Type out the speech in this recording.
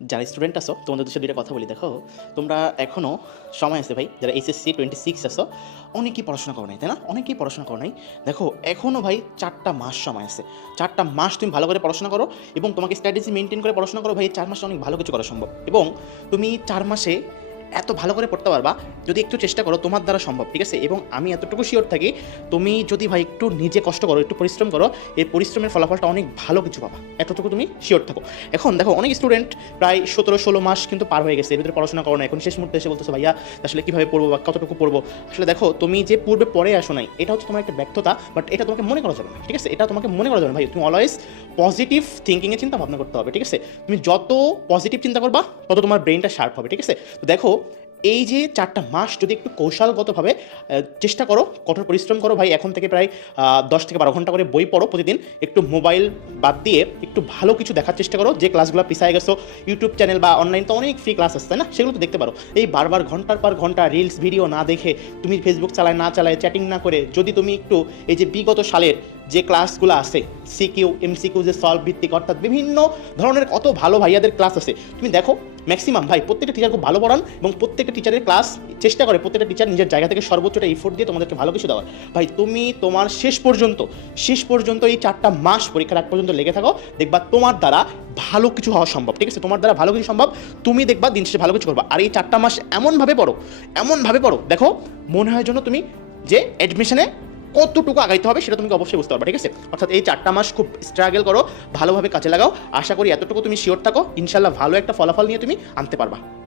যারা স্টুডেন্ট আছো তোমাদের দেশে দুইটা কথা বলি। দেখো, তোমরা এখনও সময় আছে ভাই, যারা এইচএসসি 26 আছো, অনেকেই পড়াশোনা করো নাই, তাই না? অনেকেই পড়াশোনা করো নাই। দেখো, এখনও ভাই 4টা মাস সময় আছে। 4টা মাস তুমি ভালো করে পড়াশোনা করো এবং তোমাকে স্ট্র্যাটেজি মেনটেন করে পড়াশোনা করো ভাই। 4 মাসে অনেক ভালো কিছু করা সম্ভব এবং তুমি 4 মাসে এত ভালো করে পড়তে পারবা যদি একটু চেষ্টা করো, তোমার দ্বারা সম্ভব, ঠিক আছে? এবং আমি এতটুকু শিওর থাকি, তুমি যদি ভাই একটু নিজে কষ্ট করো, একটু পরিশ্রম করো, এই পরিশ্রমের ফলাফলটা অনেক ভালো কিছু পাবা, এতটুকু তুমি শিওর থাকো। এখন দেখো, অনেক স্টুডেন্ট প্রায় 17-16 মাস কিন্তু পার হয়ে গেছে, এর ভিতরে পড়াশোনা করো না, এখন শেষ মুহূর্তে এসে বলতেছো ভাইয়া আসলে কীভাবে পড়বো বা কতটুকু পড়বো। আসলে দেখো, তুমি যে পূর্বে পড়ে আসো নাই, এটা হচ্ছে তোমার একটা ব্যর্থতা, বাট এটা তোমাকে মনে করা যাবে না, ঠিক আছে? এটা তোমাকে মনে করা যাবে না ভাই। তুমি অলওয়েজ পজিটিভ থিঙ্কিংয়ে চিন্তা ভাবনা করতে হবে, ঠিক আছে? তুমি যত পজিটিভ চিন্তা করবা তত তোমার ব্রেনটা শার্প হবে, ঠিক আছে? তো দেখো, এই যে 4টা মাস যদি একটু কৌশলগতভাবে চেষ্টা করো, কঠোর পরিশ্রম করো ভাই, এখন থেকে প্রায় 10 থেকে 12 ঘন্টা করে বই পড়ো প্রতিদিন, একটু মোবাইল বাদ দিয়ে একটু ভালো কিছু দেখার চেষ্টা করো। যে ক্লাসগুলো পিছায় গেছো, ইউটিউব চ্যানেল বা অনলাইন তো অনেক ফ্রি ক্লাস আসছে না, সেগুলো তো দেখতে পারো। এই বারবার ঘন্টার পর ঘন্টা রিলস ভিডিও না দেখে, তুমি ফেসবুক চালায় না চালায়, চ্যাটিং না করে, যদি তুমি একটু এই যে বিগত সালের যে ক্লাসগুলো আছে, সিকিউ এমসিকিউ যে সলভ ভিত্তিক, অর্থাৎ বিভিন্ন ধরনের কত ভালো ভাইয়াদের ক্লাস আছে, তুমি দেখো। ম্যাক্সিমাম ভাই প্রত্যেকটা টিচার খুব ভালো পড়ান এবং প্রত্যেকটা টিচারের ক্লাস চেষ্টা করে, প্রত্যেকটা টিচার নিজের জায়গা থেকে সর্বোচ্চটা এফোর্ট দিয়ে তোমাদেরকে ভালো কিছু দেওয়ার। ভাই তুমি তোমার শেষ পর্যন্ত এই 4টা মাস পরীক্ষার আগ পর্যন্ত লেগে থাকো, দেখবা তোমার দ্বারা ভালো কিছু হওয়া সম্ভব, ঠিক আছে? তোমার দ্বারা ভালো কিছু সম্ভব, তুমি দেখবা দিন শেষে ভালো কিছু করবা। আর এই 4টা মাস এমনভাবে পড়ো, দেখো মনে হয় জন্য তুমি যে অ্যাডমিশনে কতটুকু আগাইতে হবে সেটা তুমি অবশ্যই বুঝতে পারবে, ঠিক আছে? অর্থাৎ এই 4টা মাস খুব স্ট্রাগল করো, ভালোভাবে কাজে লাগাও। আশা করি এতটুকু তুমি শিওর থাকো, ইনশাল্লাহ ভালো একটা ফলাফল নিয়ে তুমি আনতে পারবা।